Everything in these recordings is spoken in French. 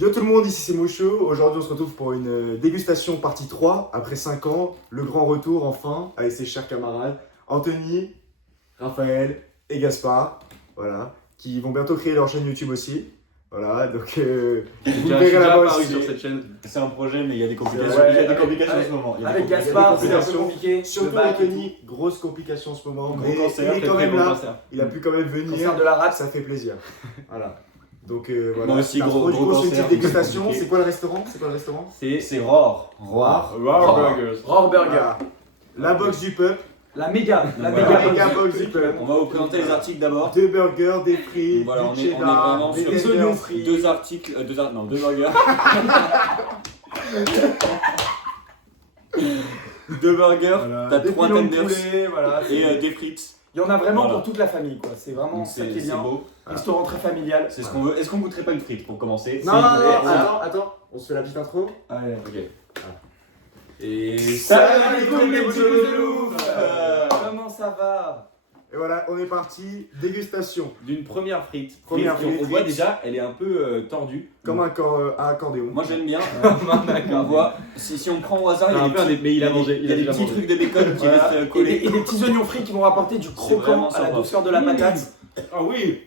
Yo tout le monde, ici c'est Mouchou. Aujourd'hui on se retrouve pour une dégustation partie 3. Après 5 ans, le grand retour enfin avec ses chers camarades Anthony, Raphaël et Gaspard. Voilà, qui vont bientôt créer leur chaîne YouTube aussi. Voilà, donc vous verrez là-bas aussi. sur cette chaîne. C'est un projet, mais il y a des complications. Ouais, il y a des complications en ce moment. Avec Gaspard, c'est un peu compliqué. Surtout Anthony, grosse complication en ce moment. Gros Mais cancer, il est quand même là. Il a pu quand même venir. Cancer de la rate. Ça fait plaisir. Voilà. Donc voilà. Moi aussi, C'est un gros du coup, c'est une cancer, petite dégustation. compliqué. C'est quoi le restaurant? C'est quoi le restaurant? C'est Roar. Roar Burgers. Roar Burger. Voilà. La box du peuple. La méga La box. méga box du peuple. On va vous présenter les articles d'abord. Deux burgers, des frites, Voilà, on du est cheddar, vraiment des sur oignons frits. deux articles, deux burgers. Deux burgers, Voilà. t'as Des 3 pilons de tenders poulet, voilà. et des frites. Il y en a vraiment Voilà. pour toute la famille, quoi. C'est vraiment Donc ça qui est c'est bien. beau. Restaurant très familial. C'est ce qu'on veut. Est-ce qu'on goûterait pas une frite pour commencer? Non, C'est- non, non, c'est- attends, on se fait la petite intro. Allez. Ok. Et Salam alaikum, les petits loups. Comment ça va? Et voilà, on est parti. Dégustation. D'une première frite. Première Frite, frite. on voit déjà, elle est un peu tordue. Comme un accordéon. moi j'aime bien. On D'accord. voit. Si on prend au hasard, il y a Un des peu un petits- mais il a mangé. il y a des déjà petits mangé. trucs de bacon qui Voilà. restent Et collés. des petits oignons frits qui vont rapporter du croquant vraiment à la sympa. douceur de la patate. Ah oui.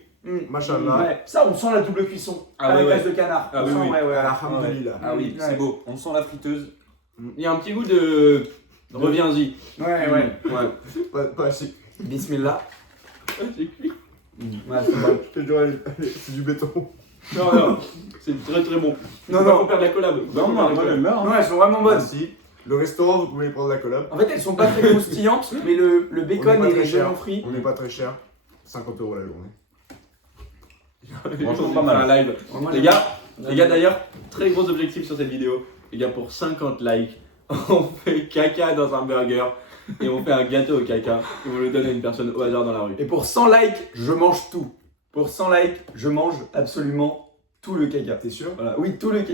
Machallah. Ouais. Ça, on sent la double cuisson. Ah à la ouais, graisse ouais. de canard. Ah On oui, sent, oui. ouais, ouais. Alhamdulillah. Ah oui, Ouais. c'est beau. On sent la friteuse. Il y a un petit goût de. Reviens-y. Ouais. Ouais. Pas assez. Bismillah. J'ai cuit. Ouais, c'est bon. Je te jure, c'est du béton. Non, non. C'est très très bon. Non, Faut non. pas perdre la collab. Non, moi j'aime bien. Non, elles sont vraiment bonnes. Merci. Le restaurant, vous pouvez prendre la collab. En fait, elles sont pas très croustillantes, mais le On est bacon pas et très les cher. oignons frits. On n'est pas très cher. 50 € la journée. Franchement, pas mal. Un live. Moi, Les gars d'ailleurs, très gros objectif sur cette vidéo. Les gars, pour 50 likes, on fait caca dans un burger et on fait un gâteau au caca et on le donne à une personne au hasard dans la rue. Et pour 100 likes, je mange tout. Pour 100 likes, je mange absolument tout le caca. T'es sûr? Voilà, oui, tout le caca.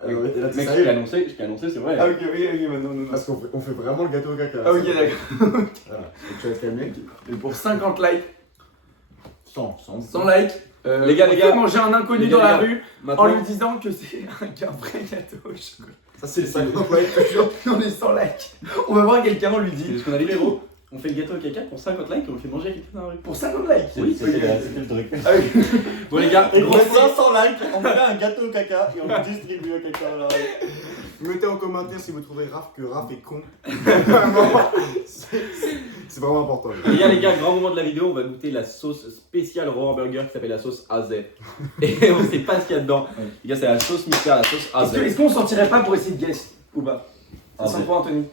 Alors, et là, t'es Mec, sérieux? ce qui est annoncé, c'est vrai. Ah, ok, oui, maintenant, non. Parce qu'on fait vraiment le gâteau au caca. Ah, ok, d'accord. Voilà. Donc tu vas te calmer. Et pour 50 likes, 100 likes, Les gars, on fait manger un inconnu les gars, dans la les gars. rue en Maintenant, lui disant que c'est un vrai gâteau au chocolat. Ça, c'est le 50 likes. On est 100 likes. On va voir quelqu'un, on lui c'est dit ce qu'on avait dit, frérot. On fait le gâteau au caca pour 50 likes et on le fait manger à quelqu'un dans la rue. pour 50 likes. Oui, Ok. c'était le truc. Ah oui. Bon, les gars, Et gros pour 500 likes, on fait un gâteau au caca et on le distribue à quelqu'un. Mettez en commentaire si vous trouvez Raph que Raph est con. Vraiment, c'est vraiment important. les gars, grand moment de la vidéo, on va goûter la sauce spéciale Roar Burger qui s'appelle la sauce AZ. Et on sait pas ce qu'il y a dedans. Les gars, c'est la sauce mystère, la sauce AZ. Est-ce qu'on sentirait pas pour essayer de guess ou pas? Ça Ah, sent ouais. quoi, Anthony?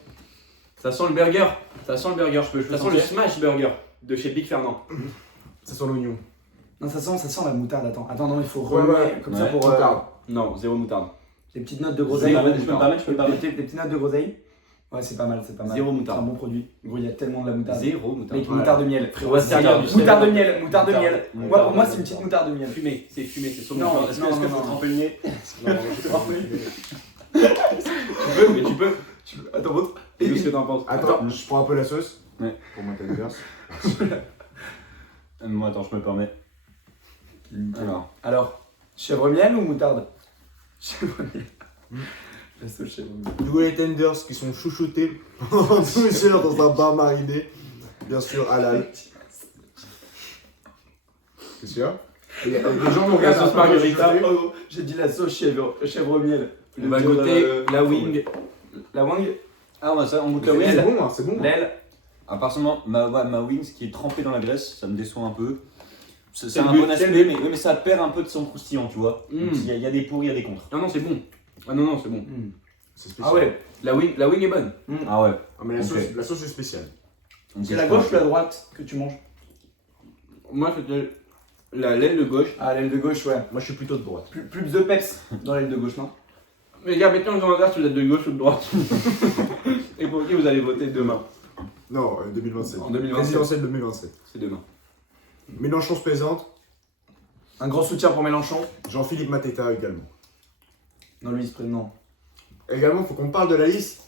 Ça sent le burger. Ça sent le burger. peux Ça sent le smash burger de chez Big Fernand. Ça sent l'oignon. Non, ça sent la moutarde. Attends, non, il faut Ouais, remuer ouais. comme ça Ouais. pour Moutarde. Non, zéro moutarde. les petites notes de groseille. Je peux me permettre. Des petites notes de groseille. Ouais, c'est pas mal. Zéro C'est moutarde. un bon produit. Gros, il y a tellement de la moutarde. Zéro moutarde. Mec, moutarde de miel. Frérot, Ouais, c'est c'est un du moutarde de sel. miel. Moutarde de miel. Moutarde. Moi, pour moi, c'est une petite moutarde de miel. Fumé, c'est sur Non, moutarde. Est-ce non, que non, faut non. tremper le nez? Non, tu peux, mais tu peux. Attends, votre. Dis-nous ce que t'en penses. Attends, je prends un peu la sauce. Ouais. Pour mon tenders. Moi, attends, je me permets. Alors, chèvre miel ou moutarde? Chèvre miel. La sauce chèvre miel. D'où les tenders qui sont chouchoutés en douceur dans un bain mariné. Bien sûr, halal. C'est sûr? Et les gens vont La sauce margarita. Oh, j'ai dit la sauce chèvre miel. On va goûter la wing. La wing, Ah, ouais, ça, on goûte la C'est wing. bon, hein, c'est bon. l'aile. À part seulement ma wings qui est trempée dans la graisse, ça me déçoit un peu. C'est C'est un le bon but, aspect, c'est le but. mais ça perd un peu de son croustillant, tu vois. Mm. Donc, il y a des pour, il y a des contre. Ah non, c'est bon. Ah non, c'est bon. C'est spécial. Ah ouais. La wing est bonne. Ah ouais. Ah, mais la, Ok. sauce est spéciale. C'est la gauche ou la droite que tu manges? Moi, c'était l'aile de gauche. Ah, l'aile de gauche, ouais. Moi, je suis plutôt de droite. Plus de peps dans l'aile de gauche, non? Les gars, mettez en commentaire si vous êtes de gauche ou de droite. Et pour qui vous allez voter demain. Non, 2027. En 2027. Présidentielle 2027. C'est demain. Mélenchon se présente. Un grand soutien pour Mélenchon. Jean-Philippe Mateta également. Non, lui, il se présente. Non. Également, il faut qu'on parle de la liste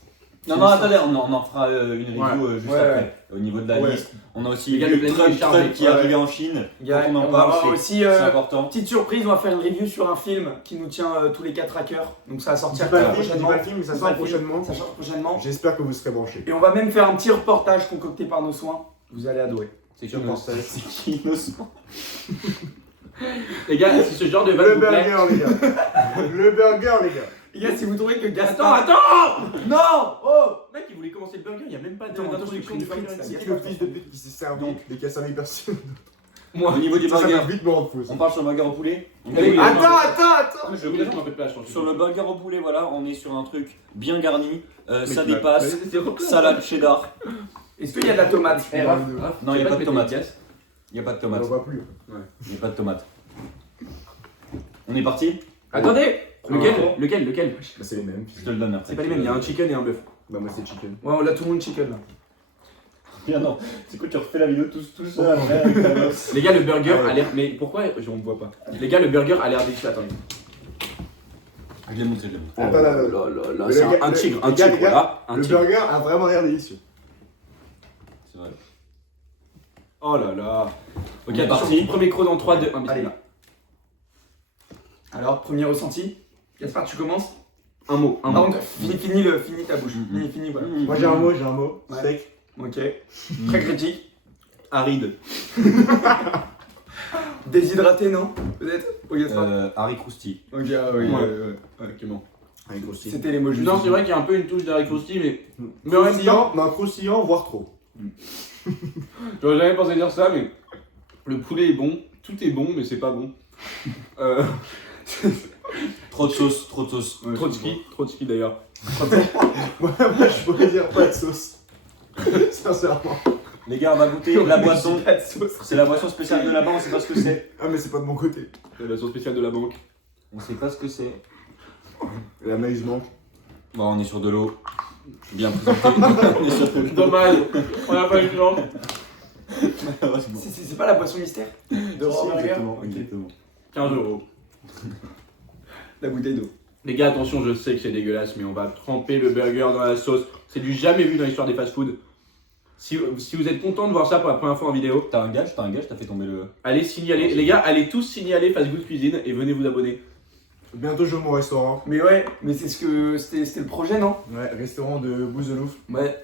Non, non, attendez, on en fera une review juste Ouais, après. Au niveau de la Ouais. liste, on a aussi Les gars, le le planning est chargé. truc qui est arrivé en Chine. Gars, Faut qu'on en on va parle, avoir c'est aussi c'est important. petite surprise, on va faire une review sur un film qui nous tient tous les 4 à cœur. Donc ça va sortir Dis pas le film, prochainement. dis pas le film, mais ça Dis sort pas le film, prochainement. Ça sort prochainement. J'espère que vous serez branchés. Et on va même faire un petit reportage concocté par nos soins. Vous allez adorer. C'est Je qui pense ça. C'est qui innocent? Les gars, si ce genre de van Le vous plaît. burger, les gars. Le burger, les gars. Les gars, si vous trouvez que Attends, Gaspard... attends. Non. Oh. Mec, il voulait commencer le burger, il y a même pas Attends, d'introduction attends, du je t'ai pris une burger. frite, C'est ça. qui le fils de pute qui s'est servi et qui a servi personne? Moi, Au niveau du Ça burger, va vite me rendre fou. ça. on parle sur le burger au poulet. Allez, Attends. je voulais un peu de place, je pense. Sur le burger au poulet, voilà, on est sur un truc bien garni. Ça Mais tu dépasse. m'as- Salade cheddar. Est-ce qu'il y a de la tomate? Eh, Raph, Raph, Non, tu y a sais pas de que tomate. je mets des gaz Il n'y a pas de On tomate. ne voit plus. Il n'y a pas de tomate. On est parti? Attendez. Lequel Oh. Lequel Bah, c'est les mêmes. Je te le donne après. C'est pas les mêmes, il y a un chicken et un bœuf. Bah, moi, c'est chicken. Ouais, on l'a tout le monde chicken là. Bien non. C'est quoi, tu refais la vidéo tout seul après avec ta gosse. Les gars, le burger Ouais. a l'air. Mais pourquoi on ne voit pas? Les gars, le burger a l'air délicieux. Attendez. Je l'ai montré, je l'ai montré. Attends, là, là, Mais c'est le gars- un le- tigre, les un gars, tigre, les gars, là. Un Le tigre. burger a vraiment l'air délicieux. C'est vrai. Oh là là. Ok, On est attention, parti. premier chrono dans 3, 2, 1, Allez. Alors, premier ressenti. Gaspard, tu commences? Un mot, un Par mot. contre, finis ta bouche. Mhm. Finis, voilà. Moi, j'ai un mot. Ouais. Steak. Ok. Très critique. Aride. Déshydraté, non? Peut-être? Au Gaspard. Harry Krusty. Ok, ah oui. Ouais. Effectivement. Avec aussi. C'était les mots justes. Non, c'est vrai qu'il y a un peu une touche d'Harry Krusty, mais en même temps, Croustillant, non, croustillant, voire trop. j'aurais jamais pensé dire ça, mais le poulet est bon, tout est bon, mais c'est pas bon. Trop de sauce, trop de sauce. Trop de ski d'ailleurs. Moi, je pourrais dire pas de sauce. Sincèrement. Les gars, on va goûter la boisson. Pas de sauce. C'est la boisson spéciale de la banque, on sait pas ce que c'est. Ah, mais c'est pas de mon côté. C'est la sauce spéciale de la banque. On sait pas ce que c'est. La maïs manque. Bon, on est sur de l'eau. Bien présenté. On est sur de l'eau. Dommage, on n'a pas eu de chance. Malheureusement. C'est pas la boisson mystère de Raw Burger? Exactement, Ok. exactement. 15 €. La bouteille d'eau. Les gars, attention, je sais que c'est dégueulasse, mais on va tremper le burger dans la sauce. C'est du jamais vu dans l'histoire des fast-food. Si vous êtes content de voir ça pour la première fois en vidéo, T'as un gage, t'as fait tomber le. allez signaler. Les gars, allez tous signaler Fast Good Cuisine et venez vous abonner. Bientôt, je vais au mon restaurant. Mais ouais, mais c'est ce que c'était le projet, non? Ouais, restaurant de Bouzelouf. Ouais.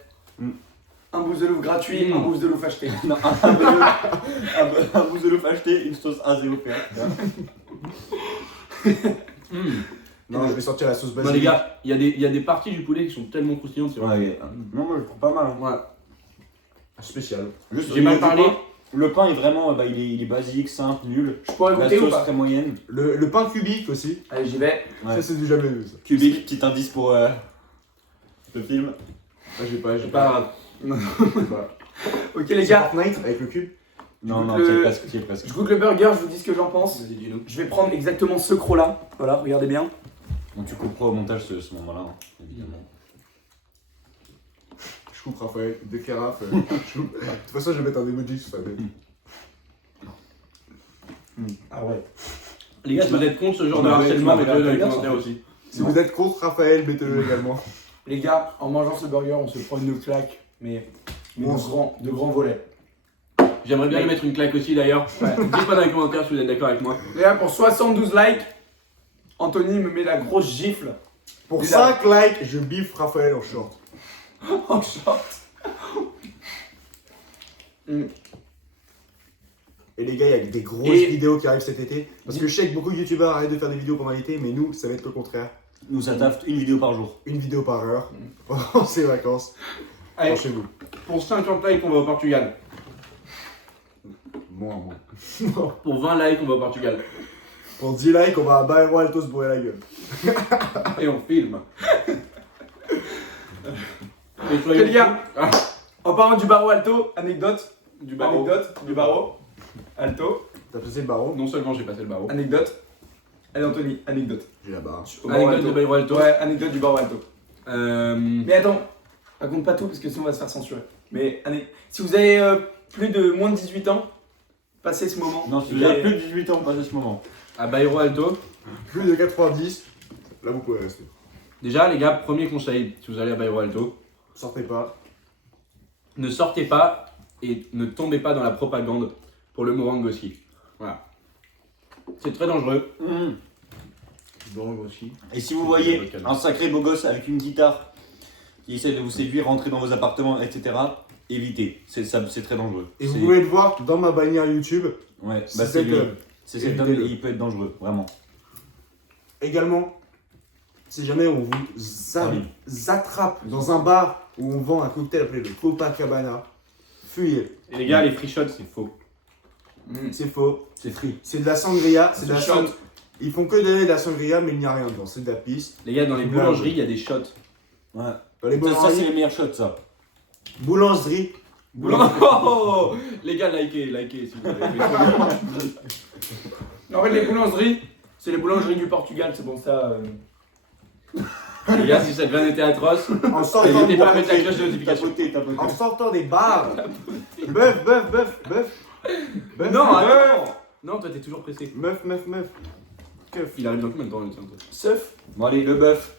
Un bouze de loup gratuit, Mm. un bouze de loup acheté. Non, un bout de l'eau acheté, une sauce à 0 Non, je vais sortir la sauce Non basique. les gars, il y a des parties du poulet qui sont tellement croustillantes, c'est vrai. Ouais, non, moi je trouve pas mal. Ouais. Spécial. Juste, J'ai mal parlé. Le pain est vraiment il est basique, simple, nul. Je pourrais La goûter ou sauce pas? très moyenne. Le pain cubique aussi. Allez, j'y vais. Ouais. Ça, c'est du jamais vu. Ça. Cubique, petit indice pour le film. Ah, j'ai pas. Pas Ok les C'est gars, Fortnite avec le cube. Non, non, Le- tu es presque, tu es presque. je goûte le burger, je vous dis ce que j'en pense. Vas-y, dis-nous. Je vais prendre exactement ce croc là. Voilà, regardez bien. Donc tu couperas au montage ce moment-là, hein, évidemment. Je coupe Raphaël, deux carafes. Je coupe. De toute façon, je vais mettre un emoji sur ça. Ah ouais. Les gars, si vous êtes contre ce genre On de avait- harcèlement, on avait mettez-le dans les un commentaires peu aussi. Si vous êtes contre Raphaël, mettez-le également. Les gars, en mangeant ce burger, on se prend une claque, mais On de, se- de grands volets. J'aimerais bien lui mettre une claque aussi d'ailleurs. Ouais. Dites pas dans les commentaires si vous êtes d'accord avec moi. Les gars, pour 72 likes, Anthony me met la grosse gifle Pour Et 5 likes, je biffe Raphaël en short. en short. Et les gars, il y a des grosses Et- vidéos qui arrivent cet été. Parce que je sais que beaucoup de youtubeurs arrêtent de faire des vidéos pendant l'été, mais nous, ça va être le contraire. Nous, ça taffe une vidéo par jour. Une vidéo par heure pendant ces vacances. Allez, Chez vous. pour 50 likes, on va au Portugal. Moi. Pour 20 likes, on va au Portugal. Pour 10 likes, on va à Bairro Alto se bourrer la gueule. Et on filme. Et Ok les gars, Ah, en parlant du barreau alto, anecdote, du barreau. anecdote du barreau alto, T'as passé le barreau? Non seulement j'ai passé le barreau. anecdote. Allez Anthony, anecdote. J'ai la barre. Au barreau Anecdote de alto. Bayrou Alto. Ouais, anecdote du barreau alto. Euh, Mais attends, raconte pas tout parce que sinon on va se faire censurer. Mais si vous avez plus de moins de 18 ans, passez ce moment. Non, si vous avez plus de 18 ans, passez ce moment. à Bayrou Alto. Plus de 90, là vous pouvez rester. Déjà les gars, premier conseil, si vous allez à Bayrou Alto, Sortez pas. Ne sortez pas et ne tombez pas dans la propagande pour le Morangoski. Voilà. C'est très dangereux. Morangoski. Et si vous voyez un sacré beau gosse avec une guitare qui essaie de vous séduire, rentrer dans vos appartements, etc., évitez. C'est très dangereux. Et vous C'est- pouvez le voir dans ma bannière YouTube. Ouais, C'est bah c'est lui. que- C'est cet homme, évitez-le. il peut être dangereux, vraiment. Également, si jamais on vous attrape dans un bar où on vend un cocktail appelé le Copacabana, fuyez. Et les gars, les free shots, c'est faux. C'est faux. C'est free. C'est de la sangria. C'est de la shot. sang... Ils font que donner de la sangria, mais il n'y a rien dedans. C'est de la pisse. Les gars, dans les Blague. boulangeries, il y a des shots. Ouais. Dans les Ça, c'est boulangeries, les meilleurs shots, ça. boulangerie. Oh, les gars, likez si vous avez. En fait, les boulangeries, c'est les boulangeries du Portugal, c'est pour ça. Les gars, si cette vanne était atroce, En sortant, n'hésitez pas à mettre la cloche de notification. Tapoter. en sortant des bars. Bœuf. Non, attends. Non, toi, t'es toujours pressé. Meuf. Keuf. Il arrive dans combien de temps, le tien, toi? Seuf, Bon, allez, le bœuf.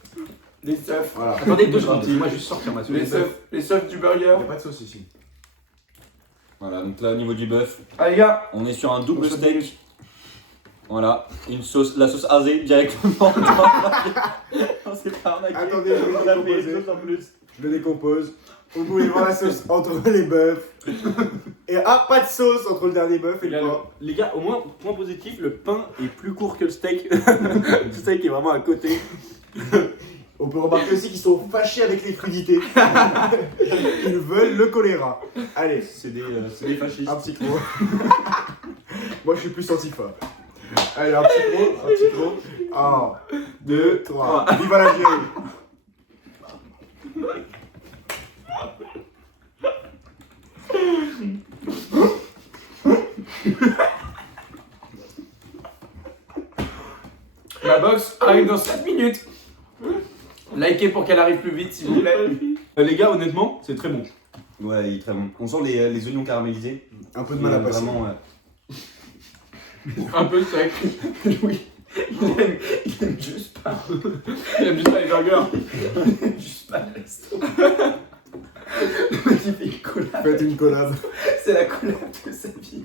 les seufs, Voilà. Attendez 2 secondes, laissez-moi juste sortir ma souris. les seufs du Il burger. n'y a pas de sauce ici. Voilà, donc là, au niveau du bœuf, Ah les gars, on est sur un double On se steak. Voilà, la sauce asée directement dans On s'est pas arnaqué. Attendez, je vais On a payé décomposer. une sauce en plus. Je le décompose. Vous pouvez voir la sauce entre les bœufs. Et pas de sauce entre le dernier bœuf et le pain. Les gars, au moins, point positif, le pain est plus court que le steak. Le steak est vraiment à côté. On peut remarquer aussi qu'ils sont fâchés avec les crudités. Ils veulent le choléra. Allez, C'est des fascistes. un petit trop. Moi, je suis plus antifa. Allez, un petit trop. 1, 2, 3. Viva l'Algérie. la box arrive dans 7 minutes. Likez pour qu'elle arrive plus vite, s'il vous plaît. Les gars, honnêtement, c'est très bon. Ouais, il est très bon. On sent les oignons caramélisés. Un peu de mal à passer. Vraiment, ouais. Un peu sec. Oui, il aime juste pas. Il aime juste pas les burgers. Il aime juste pas le resto. Le mec, il fait une collab. Faites une collab. C'est la collab de sa vie.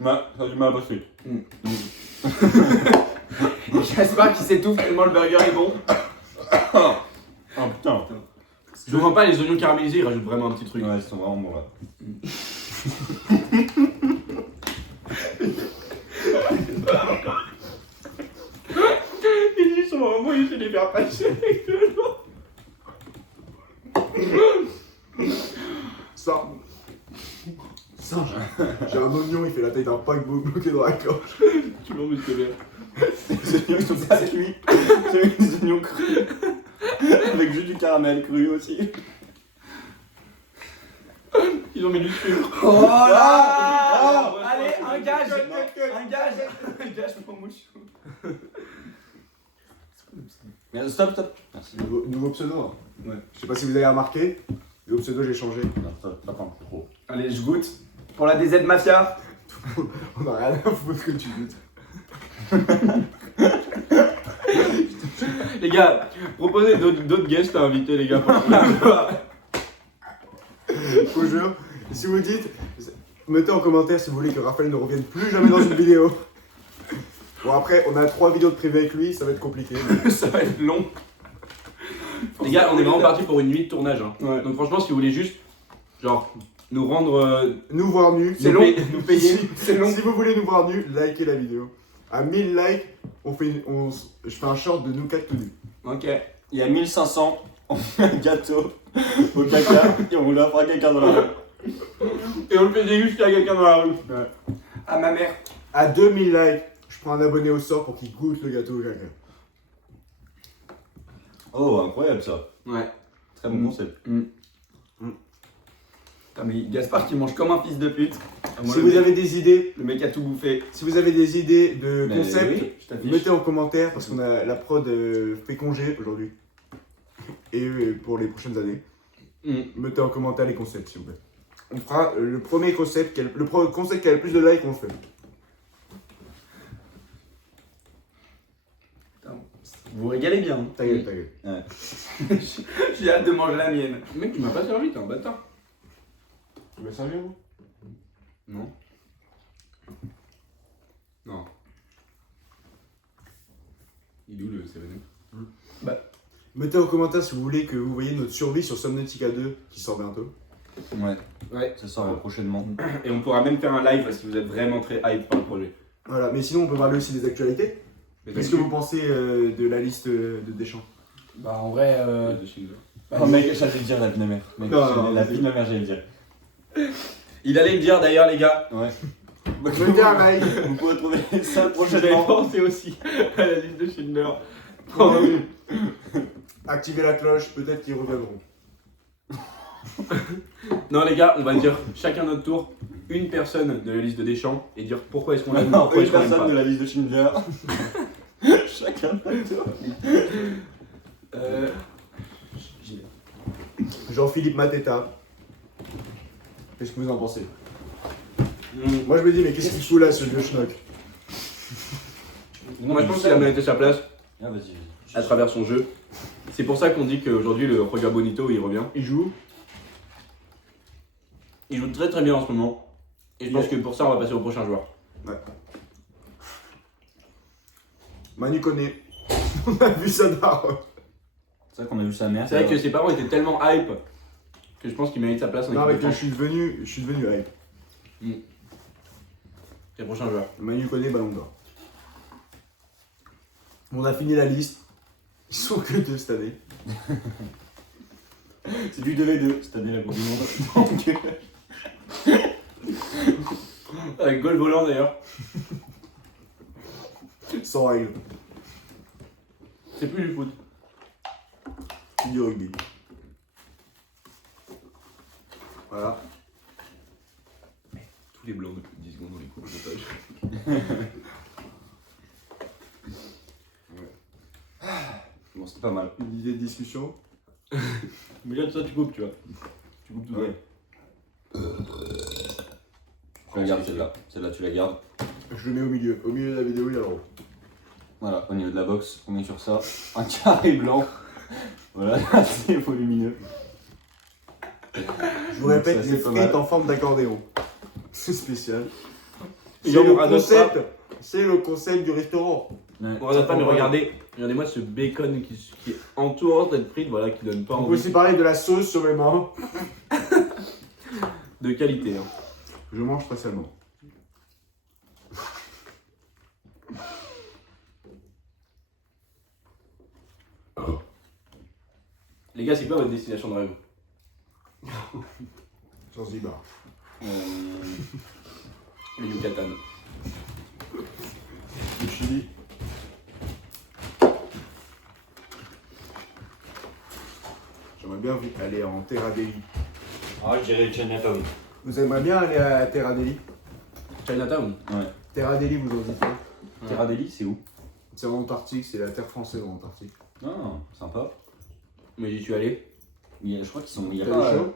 Ouais, ça a du mal à passer. J'espère qu'il s'étouffe tellement le burger est bon. Ah putain. Je comprends pas les oignons caramélisés, ils rajoutent vraiment un petit truc. Ouais, ils sont vraiment bons là. Ils sont vraiment bons, ils les faire passer avec de l'eau. Ça. J'ai un oignon, il fait la taille d'un pack bloqué dans la gorge. Tu m'en mets bien. Les oignons sont pas cuits. C'est des oignons crus. Avec juste du caramel cru aussi. Ils ont mis du sucre. Oh là Oh Allez, un gage. Non. Un gage pour Mouchou. Mais stop. Merci. Nouveau pseudo. Hein. Ouais. Je sais pas si vous avez remarqué. Nouveau pseudo, j'ai changé. Non, stop, attends, trop. Allez, je goûte. Pour la DZ Mafia. On a rien à foutre que tu goûtes. Les gars, proposez d'autres guests à inviter, les gars. Je vous jure. Si vous dites, mettez en commentaire si vous voulez que Raphaël ne revienne plus jamais dans une vidéo. Bon, après, on a 3 vidéos de privé avec lui, ça va être compliqué. Ça va être long. Les gars, on est vraiment parti pour une nuit de tournage. Hein. Ouais. Donc franchement, si vous voulez juste, genre, nous rendre... Nous voir nus. C'est long. Nous payer. C'est long. Si vous voulez nous voir nus, likez la vidéo. À 1000 likes, je fais un short de nous 4 tout nus. Ok. Il y a 1500, on fait un gâteau au caca et on l'offre à quelqu'un dans la rue. Et on le fait déguster à quelqu'un dans la rue. À ma mère. À 2000 likes, je prends un abonné au sort pour qu'il goûte le gâteau au caca. Oh, incroyable ça. Ouais. Très bon concept. Putain, mais Gaspard qui mange comme un fils de pute. Ah, moi, Si le vous mec- avez des idées, Le mec a tout bouffé. si vous avez des idées de Mais concepts, oui. Je t'affiche. mettez en commentaire parce qu'on a la prod fait congé aujourd'hui. Et pour les prochaines années. Mettez en commentaire les concepts s'il vous plaît. On fera le premier concept, concept qui a le plus de likes, on le fait. Putain, Vous vous régalez bien. Ta gueule, ta gueule. J'ai hâte de manger la mienne. Mec, tu m'as pas servi, t'es un bâtard. Tu veux servir, vous? Non. Non. Il est où le 7-Up? Mettez en commentaire si vous voulez que vous voyez notre survie sur Subnautica 2 qui sort bientôt. Ouais, Ouais. ça sort prochainement. Et on pourra même faire un live si vous êtes vraiment très hype par le projet. Voilà, mais sinon on peut parler aussi des actualités. Qu'est-ce que vous pensez de la liste de Deschamps? Bah en vrai, De Schindler. Oh mec, j'allais le dire la vie de ma mère. Mec, Non, la vas-y. vie de ma mère, j'allais le dire. Il allait le dire d'ailleurs, les gars. Ouais. Mettez un like. Vous pouvez trouver ça J'avais prochainement. pensé aussi à la liste de Schindler. Activez la cloche, peut-être qu'ils reviendront. Non, les gars, on va dire chacun notre tour une personne de la liste de Deschamps et dire pourquoi est-ce qu'on l'aime, Non, pourquoi une est-ce qu'on l'aime personne pas. de la liste de Schindler. Chacun notre tour. Jean-Philippe Mateta. Qu'est-ce que vous en pensez? Moi je me dis, mais qu'est-ce qu'il fout là, ce vieux schnock? Moi, je pense qu'il a mérité sa place Ah, vas-y. à travers son jeu. C'est pour ça qu'on dit qu'aujourd'hui, le Roger Bonito, il revient. Il joue. Il joue très très bien en ce moment. Et je pense que pour ça, on va passer au prochain joueur. Manu Koné. On a vu ça d'art. C'est vrai qu'on a vu sa mère. C'est vrai que ses parents étaient tellement hype que je pense qu'il mérite sa place en Non, équipe mais de que je France. suis devenu hype. C'est le prochain joueur. Manu Koné, Ballon d'Or. On a fini la liste. Ils sont que deux cette année. C'est du 2v2 cette année la Coupe du Monde. Donc, Avec goal volant d'ailleurs. Sans règle. C'est plus du foot. C'est du rugby. Voilà. Tous les blancs de plus de 10 secondes dans les coupes de montage. bon, c'était pas mal. Une idée de discussion. Mais là, ça, tu coupes, tu vois. Tu coupes tout Ouais. Tu la gardes celle-là. Celle-là, tu la gardes. Je le mets au milieu. Au milieu de la vidéo, il y a le rond. Voilà, au niveau de la box, on est sur ça. Un carré blanc. Voilà, c'est volumineux. Je vous répète, Ça, les c'est pas frites mal. en forme d'accordéon. C'est spécial. Et C'est on le radote concept. C'est le concept du restaurant. Ouais. On regarde pas, mais regardez-moi ce bacon qui entoure cette frite, voilà, qui donne pas On peut envie. aussi parler de la sauce sur mes mains. De qualité. Hein. Je mange spécialement. Les gars, c'est quoi votre destination de rêve? Zanzibar. Le Yucatan. Le Chili. J'aimerais bien aller en Terra Deli. Ah, je dirais Chinatown. Vous aimeriez bien aller à Terra Deli? Chinatown. Terra Deli, vous en dites quoi? Terra Deli, c'est où? C'est en Antarctique, c'est la terre française en Antarctique. Ah, sympa. Mais j'y suis allé. Je crois qu'ils sont. Il y a T'as pas. eu chaud?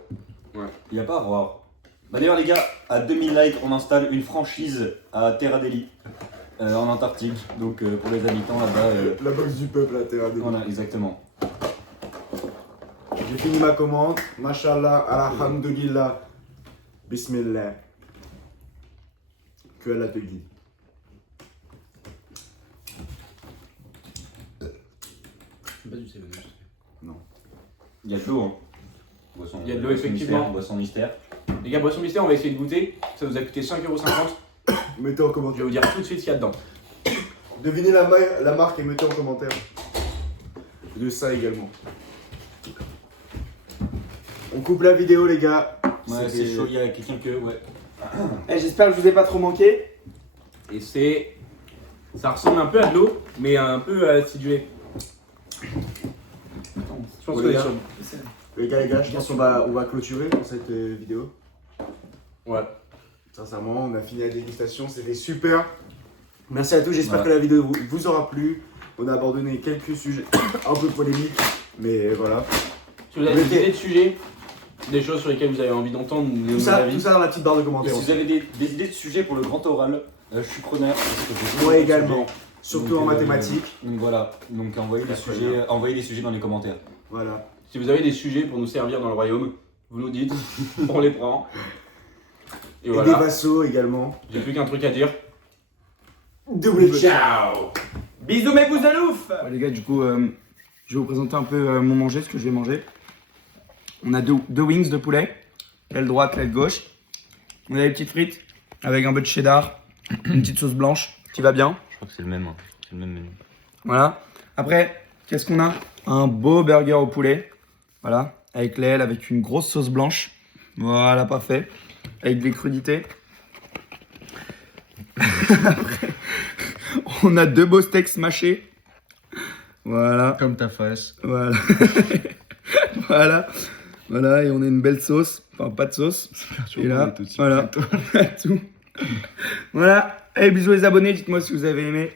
Il y a pas à voir. Bah d'ailleurs les gars, à 2000 likes, on installe une franchise à Terra Deli, en Antarctique. Donc pour les habitants là-bas. La box du peuple à Terra Deli. Voilà, exactement. J'ai fini ma commande. Mashallah, alhamdulillah, bismillah. Que Allah te guide. C'est pas du 7-Up. Il y a de l'eau, hein. Boisson, Il y a de l'eau, boisson effectivement. mystère, boisson mystère. Les gars, boisson mystère, on va essayer de goûter. Ça nous a coûté 5,50€. Mettez en Je vais commentaire. vous dire tout de suite ce qu'il y a dedans. Devinez la marque et mettez en commentaire. De ça également. On coupe la vidéo, les gars. Ouais, c'est chaud, il y a quelqu'un que. Ouais. Eh, j'espère que je vous ai pas trop manqué. Et c'est. Ça ressemble un peu à de l'eau, mais un peu acidulé. Je pense Ouais, qu'on est les sur. Les gars, je pense qu'on va clôturer pour cette vidéo. Ouais. Sincèrement, on a fini la dégustation, c'était super. Merci à tous, j'espère Ouais. que la vidéo vous aura plu. On a abandonné quelques sujets un peu polémiques, mais voilà. Si vous avez des Mettez- idées de sujets, des choses sur lesquelles vous avez envie d'entendre, Tout ça dans la petite barre de Et commentaires. si vous avez des idées de sujets pour le grand oral, je suis preneur. Parce que j'ai Moi beaucoup de également. sujets. surtout Donc, en mathématiques. Donc voilà, donc envoyez des sujets dans les commentaires. Voilà. Si vous avez des sujets pour nous servir dans le royaume, vous nous dites, on les prend. Et Et des voilà, vassaux également. j'ai plus qu'un truc à dire. Double ciao. Bisous mes bousaloufs. Ouais, les gars, du coup, je vais vous présenter un peu mon manger, ce que je vais manger. On a deux wings de poulet, l'aile droite, l'aile gauche. On a des petites frites avec un peu de cheddar, une petite sauce blanche qui va bien. Je crois que c'est le même, c'est le même menu. Voilà. Après, qu'est-ce qu'on a? Un beau burger au poulet. Voilà. Avec l'aile, avec une grosse sauce blanche. Voilà, parfait. Avec des crudités. Après, on a deux beaux steaks smashés. Voilà. Comme ta face. Voilà. Voilà. Voilà. Et on a une belle sauce. Enfin, pas de sauce. Et là, voilà. Tout. Voilà. Allez, bisous les abonnés. Dites-moi si vous avez aimé.